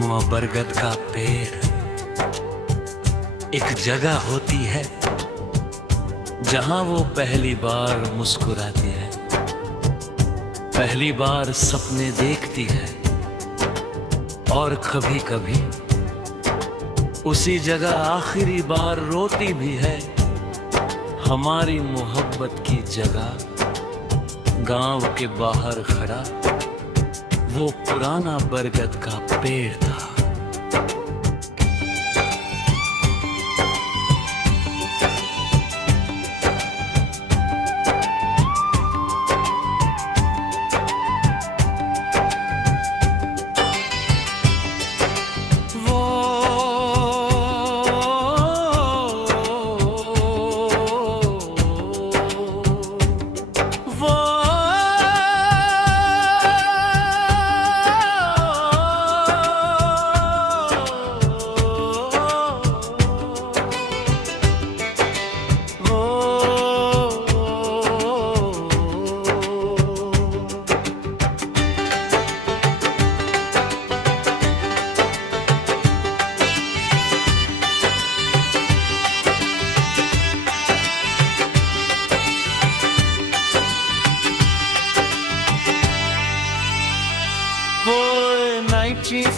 बरगद का पेड़ एक जगह होती है जहां वो पहली बार मुस्कुराती है, पहली बार सपने देखती है और कभी कभी उसी जगह आखिरी बार रोती भी है। हमारी मोहब्बत की जगह गांव के बाहर खड़ा वो पुराना बरगद का पेड़ था।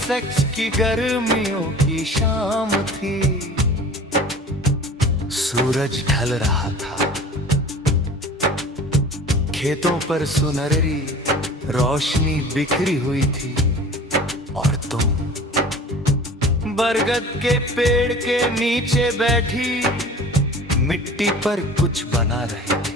सेक्स की गर्मियों की शाम थी, सूरज ढल रहा था, खेतों पर सुनहरी रोशनी बिखरी हुई थी और तुम बरगद के पेड़ के नीचे बैठी मिट्टी पर कुछ बना रही थी।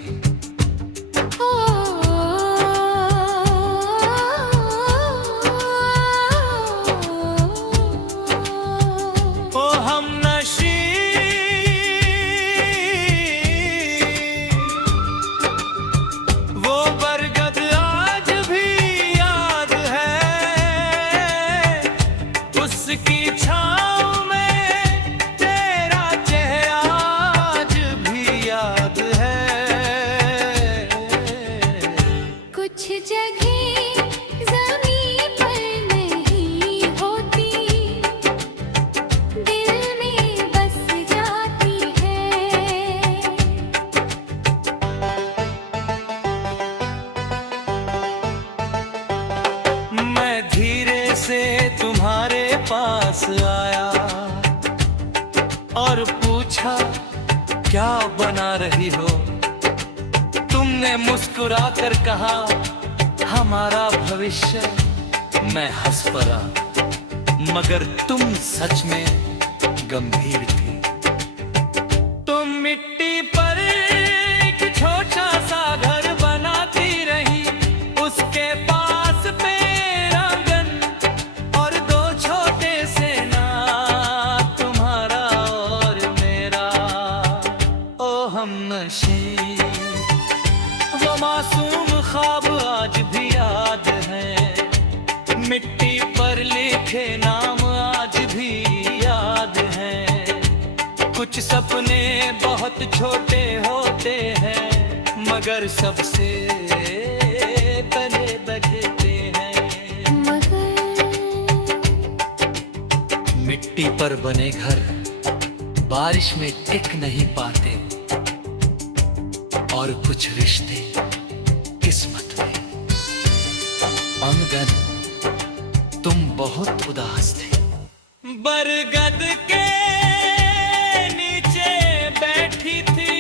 तुम्हारे पास आया और पूछा क्या बना रही हो। तुमने मुस्कुरा कर कहा हमारा भविष्य। मैं हंस पड़ा मगर तुम सच में गंभीर थी। तुम मिट्टी पर एक छोटा सा घर बनाती रही, उसके पास पेड़ आंगन और दो छोटे से नाम तुम्हारा और मेरा। ओ हमनशी वो मासूम ख्वाब आज भी याद है, मिट्टी पर लिखे नाम आज भी याद हैं। कुछ सपने बहुत छोटे होते हैं मगर सबसे बड़े बजते हैं। मिट्टी पर बने घर बारिश में टिक नहीं पाते और कुछ रिश्ते किस्मत में। अनगन तुम बहुत उदास थे। बरगद के नीचे बैठी थी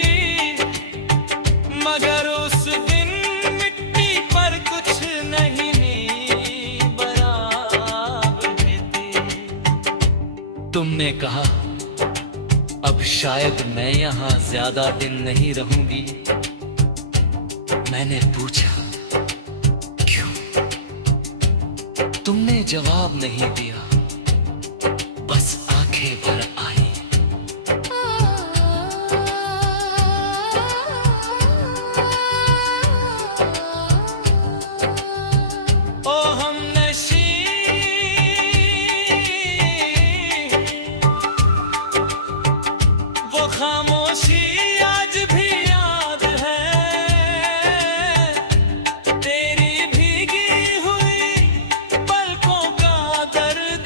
मगर उस दिन मिट्टी पर कुछ नहीं बराबर थी। तुमने कहा अब शायद मैं यहाँ ज्यादा दिन नहीं रहूंगी। मैंने पूछा तुमने जवाब नहीं दिया, बस आंखें भर आई। ओ हमनशी वो खामोशी आज भी याद है, तेरी भीगी हुई पलकों का दर्द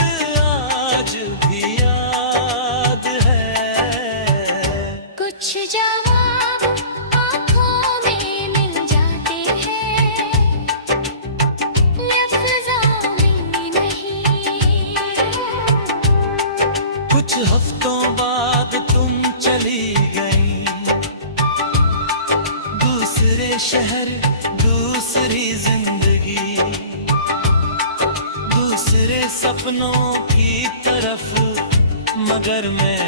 सपनों की तरफ, मगर मैं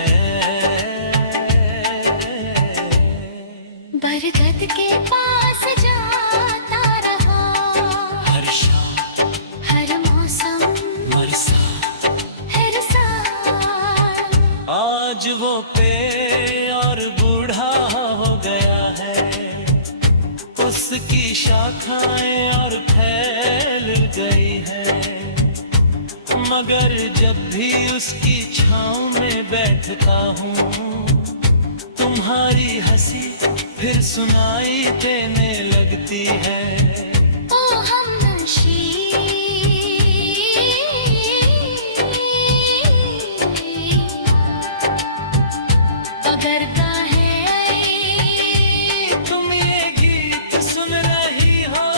बरगद के पास जाता रहा। हर शाम हर मौसम बरसा, हर साल। आज वो पे और बूढ़ा हो गया है, उसकी शाखाएं और फैल गई है, मगर जब भी उसकी छाँव में बैठता हूँ, तुम्हारी हंसी फिर सुनाई देने लगती है। ओ हमनशी अगर गाहे तुम ये गीत सुन रही हो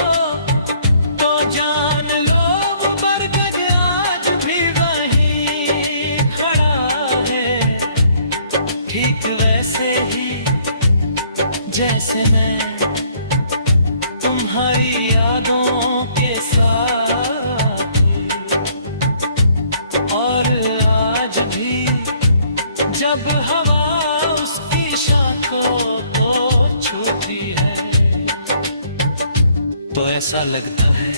तो जान लो वो बरगद आज भी वहीं खड़ा है, ठीक वैसे ही जैसे मैं तुम्हारी यादों के साथ, और आज भी जब हवा उसकी शाखों को छूती है, तो ऐसा लगता है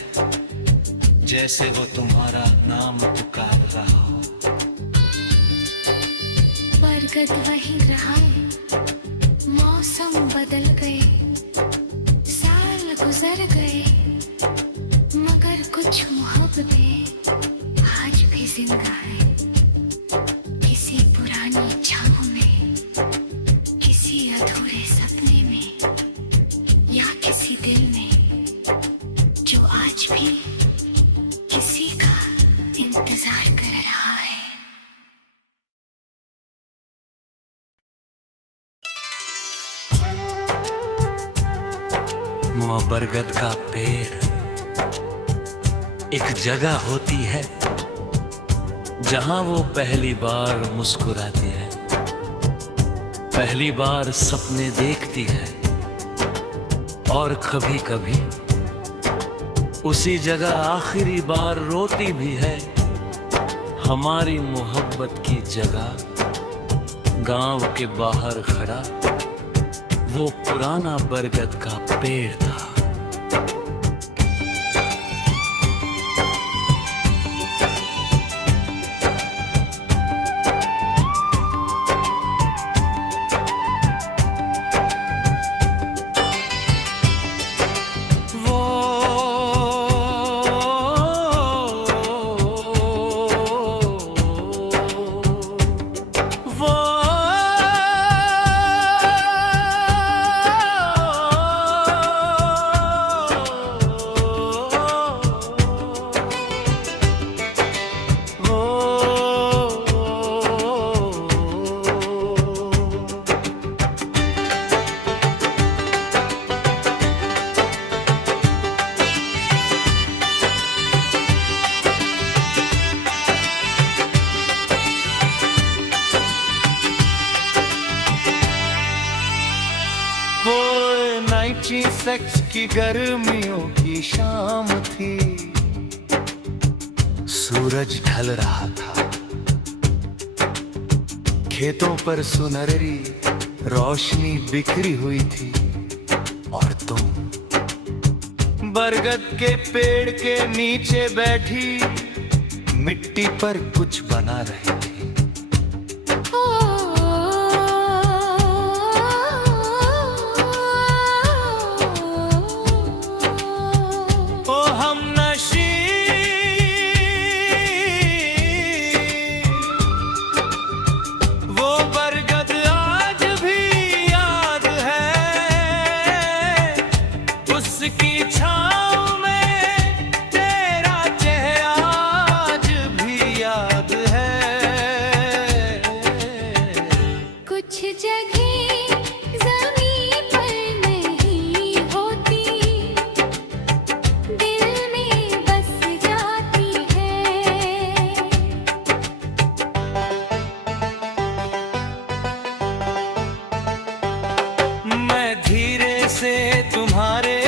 जैसे वो तुम्हारा नाम पुकार रहा हो। बरगद वहीं रहा है, मौसम बदल गए, साल गुजर गए, मगर कुछ मोहब्बतें आज भी जिंदा है। किसी पुरानी छाँव में, किसी अधूरे सपने में, या किसी दिल में जो आज भी किसी का इंतजार कर रहा है। वो बरगद का पेड़ एक जगह होती है जहां वो पहली बार मुस्कुराती है, पहली बार सपने देखती है, और कभी कभी उसी जगह आखिरी बार रोती भी है। हमारी मोहब्बत की जगह गांव के बाहर खड़ा वो पुराना बरगद का पेड़ था। सेक्स की गर्मियों की शाम थी, सूरज ढल रहा था, खेतों पर सुनहरी रोशनी बिखरी हुई थी, और तुम बरगद के पेड़ के नीचे बैठी मिट्टी पर कुछ बना रही थी।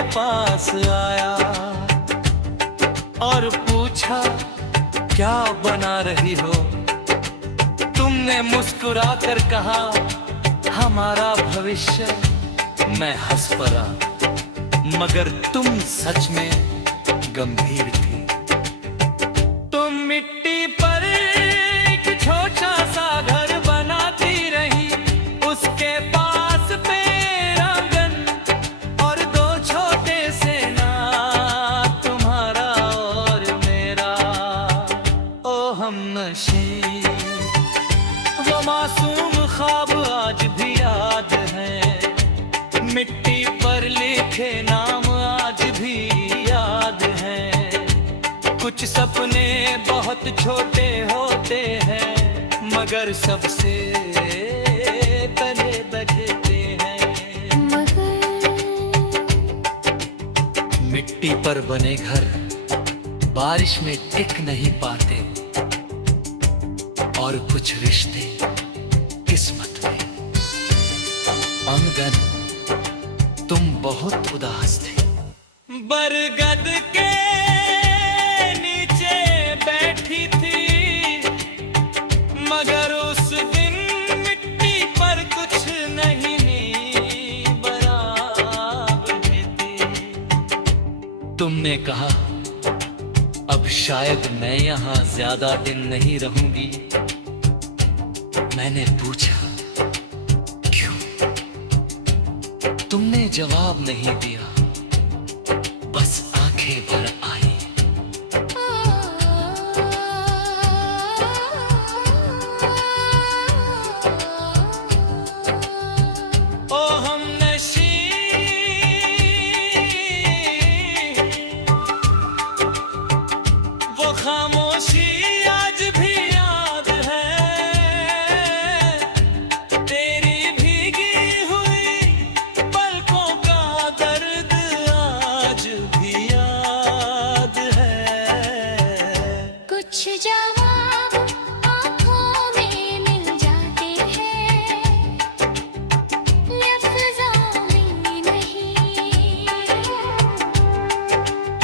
पास आया और पूछा क्या बना रही हो? तुमने मुस्कुरा कर कहा हमारा भविष्य। मैं हंस पड़ा, मगर तुम सच में गंभीर थी। तुम मिट्टी पर एक छोटा सा घर बनाती रही, उसके पास पेड़ आंगन और दो छोटे से नाम, तुम्हारा और मेरा। ओ हमनशी, वो मासूम ख्वाब आज भी याद है, मिट्टी पर लिखे नाम आज भी याद हैं। कुछ सपने बहुत छोटे होते हैं, मगर सबसे बड़े बजते हैं। मिट्टी पर बने घर बारिश में टिक नहीं पाते, और कुछ रिश्ते किस्मत में। अंगन, तुम बहुत उदास थे। बरगद के नीचे बैठी थी, मगर उस दिन मिट्टी पर कुछ नहीं बराबर थी। तुमने कहा अब शायद मैं यहाँ ज्यादा दिन नहीं रहूंगी। मैंने पूछा तुमने जवाब नहीं दिया, बस आंखें भर आई। ओ हमनशी, वो खामोशी आज भी याद है, तेरी भीगी हुई पलकों का दर्द आज भी याद है। कुछ जवाब आँखों में मिल जाते हैं, लफ्ज़ों में नहीं।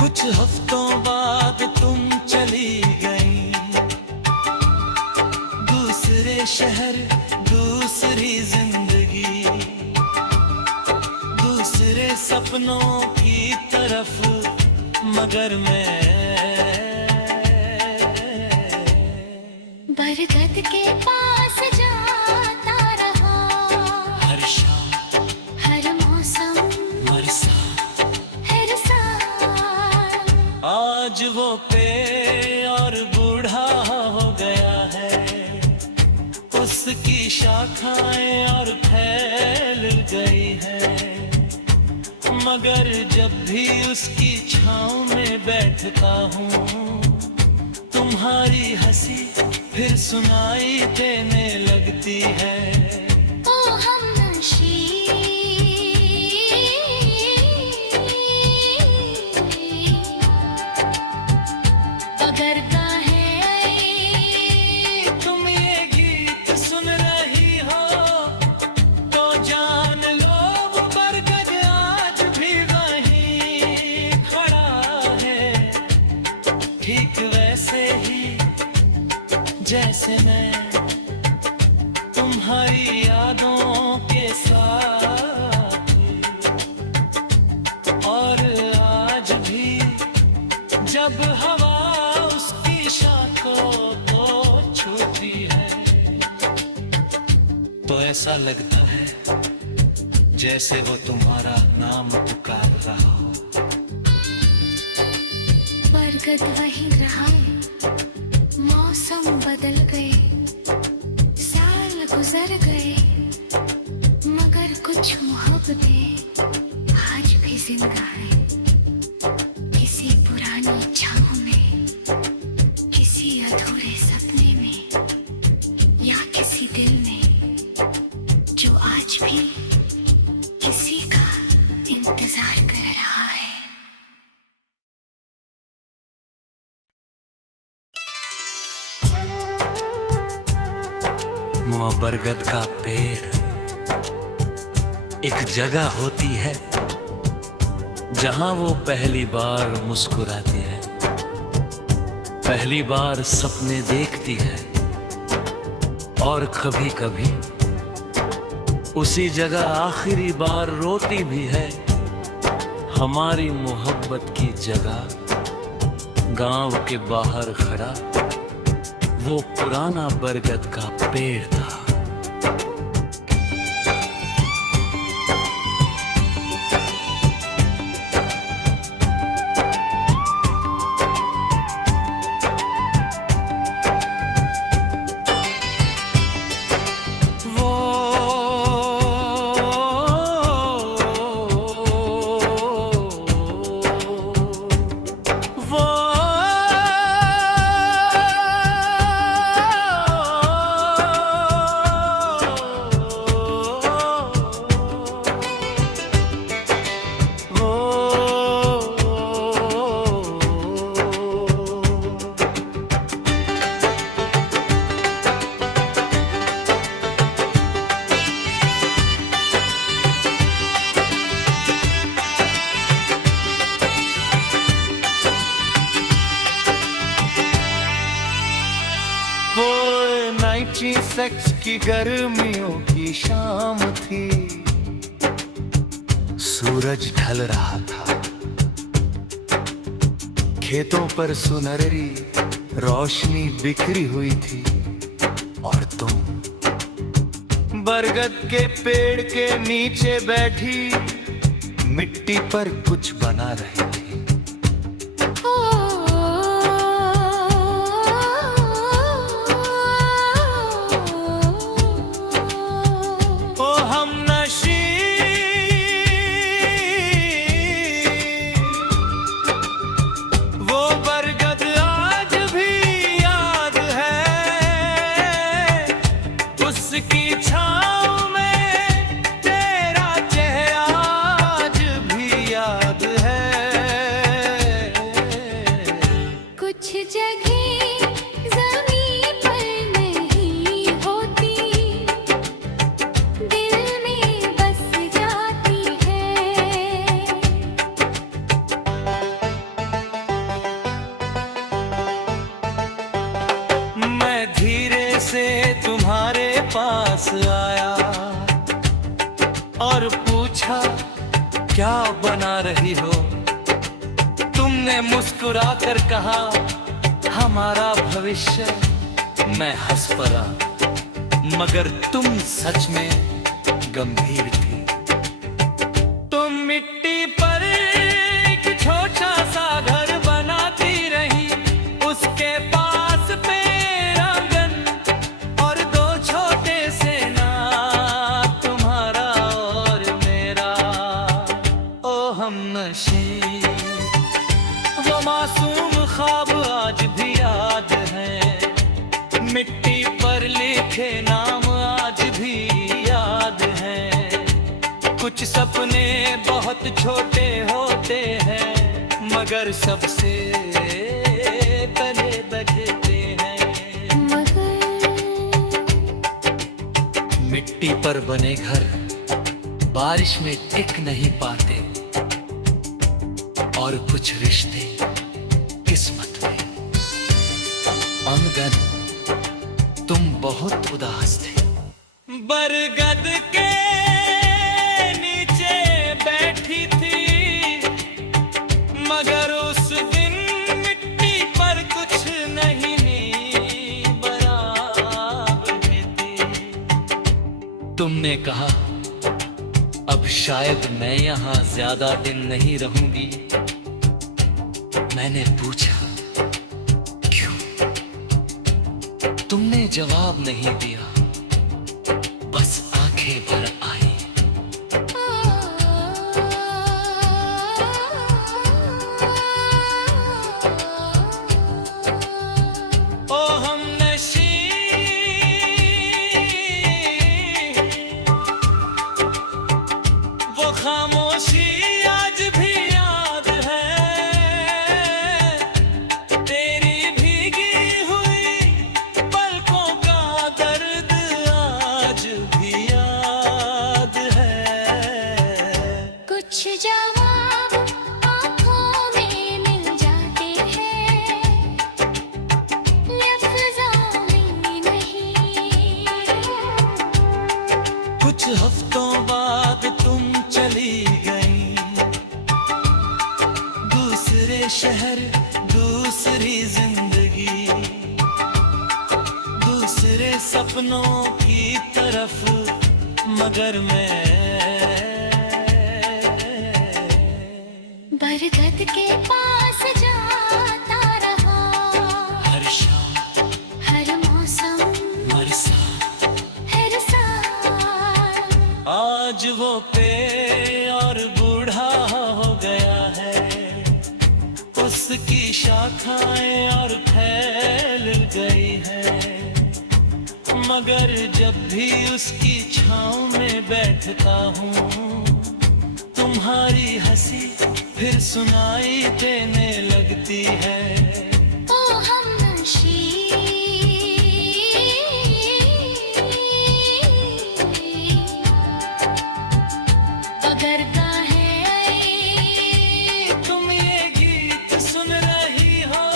कुछ हफ्तों बाद तुम चली गई, दूसरे शहर, दूसरी जिंदगी, दूसरे सपनों की तरफ, मगर मैं बरगद के पास जाता रहा, हर शाम, हर मौसम, बरसा। हर साल। आज वो पे और बूढ़ा हो गया है, उसकी शाखाएं और फैल गई है, मगर जब भी उसकी छांव में बैठता हूँ, तुम्हारी हंसी फिर सुनाई देने लगती है। ओ हमनशी, अगर कहें तुम ये गीत सुन रही हो, तो जान लो वो बरगद आज भी वहीं खड़ा है, ठीक वैसे ही जैसे मैं तुम्हारी यादों के साथ। और आज भी जब हवा उसकी शाखों को छूती है, तो ऐसा लगता है जैसे वो तुम्हारा नाम पुकार रहा हो। बरगद वहीं रहा, मौसम बदल गए, साल गुजर गए, मगर कुछ मोहब्बतें आज भी जिंदा हैं। किसी पुरानी छाँव में, किसी अधूरे सपने में, या किसी दिल में जो आज भी किसी का इंतजार कर रहा है। बरगद का पेड़ एक जगह होती है जहां वो पहली बार मुस्कुराती है। पहली बार सपने देखती है और कभी कभी उसी जगह आखिरी बार रोती भी है। हमारी मोहब्बत की जगह गांव के बाहर खड़ा वो पुराना बरगद का पेड़ था। सेक्स की गर्मियों की शाम थी, सूरज ढल रहा था, खेतों पर सुनहरी रोशनी बिखरी हुई थी और तुम बरगद के पेड़ के नीचे बैठी मिट्टी पर कुछ बना रही थी। तुम्हारे पास आया और पूछा क्या बना रही हो। तुमने मुस्कुराकर कहा हमारा भविष्य। मैं हंस पड़ा मगर तुम सच में गंभीर थी। तुम मिट्टी पर एक छोटा सा घर बनाती रही, उसके पास पेड़ आंगन और दो छोटे से नाम, तुम्हारा और मेरा। ओ हमनशी वो मासूम ख्वाब आज भी याद है, मिट्टी पर लिखे नाम आज भी याद हैं। कुछ सपने बहुत छोटे होते हैं मगर सबसे पहले बजते हैं। मिट्टी पर बने घर बारिश में टिक नहीं पाते और कुछ रिश्ते किस्मत में। अनगन तुम बहुत उदास थे। बरगद के नीचे बैठी थी मगर उस दिन मिट्टी पर कुछ नहीं बराबर थी। तुमने कहा अब शायद मैं यहाँ ज्यादा दिन नहीं रहूंगी। मैंने पूछा तुमने जवाब नहीं दिया, बस आंखें भर आई। ओ हमनशी वो खामोशी आज भी याद है, तेरी भीगी हुई पलकों का दर्द दूसरी जिंदगी, दूसरे सपनों की तरफ, मगर मैं बरगद के पास जाता रहा, हर शाम हर मौसम हर साल। हर साल। आज वो पे और बूढ़ा हो गया है, उसकी शाखाएं और फैल गई है, मगर जब भी उसकी छाँव में बैठता हूँ, तुम्हारी हंसी फिर सुनाई देने लगती है। ओ हमनशी, अगर गाहे तुम ये गीत सुन रही हो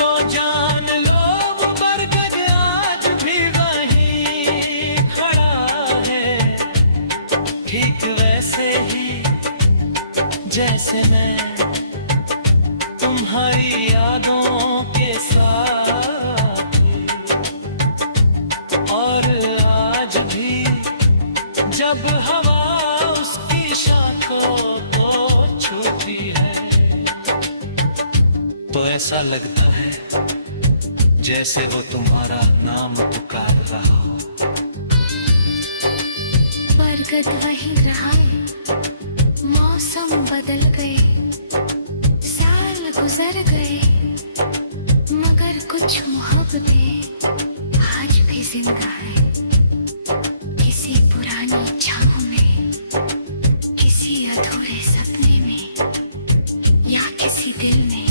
तो जान लो वो बरगद आज भी वहीं खड़ा है, ठीक वैसे ही जैसे मैं तुम्हारी यादों के साथ, और आज भी जब हवा उसकी शाखों को छूती है, तो ऐसा लगता है जैसे वो तुम्हारा नाम पुकार रहा हो। बरगद वहीं रहा, मौसम बदल गए, साल गुजर गए, मगर कुछ मोहब्बतें आज भी जिंदा है, किसी पुरानी छाँव में, किसी अधूरे सपने में, या किसी दिल में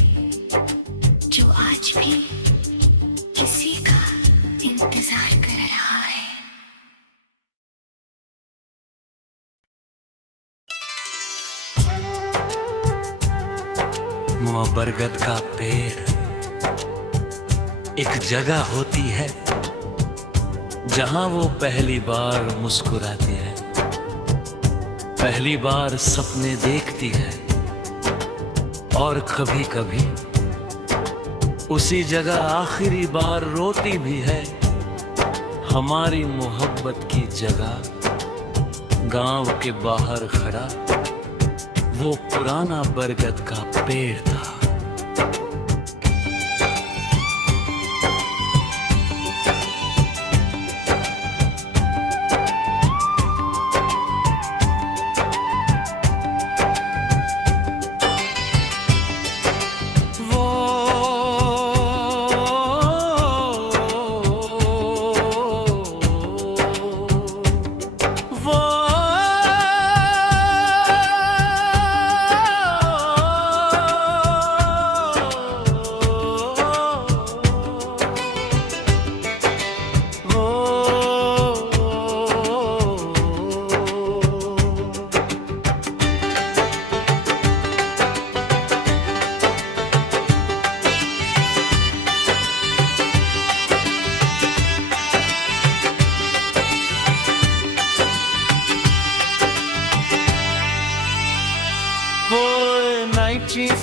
जो आज भी किसी का इंतजार कर रहा है। बरगद का पेड़ एक जगह होती है जहां वो पहली बार मुस्कुराती है, पहली बार सपने देखती है, और कभी कभी उसी जगह आखिरी बार रोती भी है। हमारी मोहब्बत की जगह गांव के बाहर खड़ा वो पुराना बरगद का पेड़ था।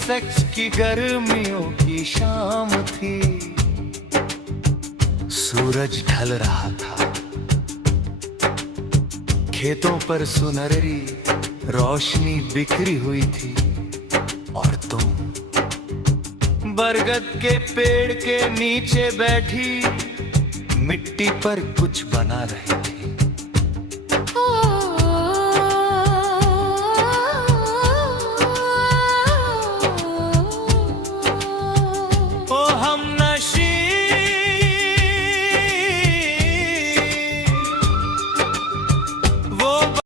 सेक्स की गर्मियों की शाम थी, सूरज ढल रहा था, खेतों पर सुनहरी रोशनी बिखरी हुई थी, और तुम बरगद के पेड़ के नीचे बैठी मिट्टी पर कुछ बना रही थी।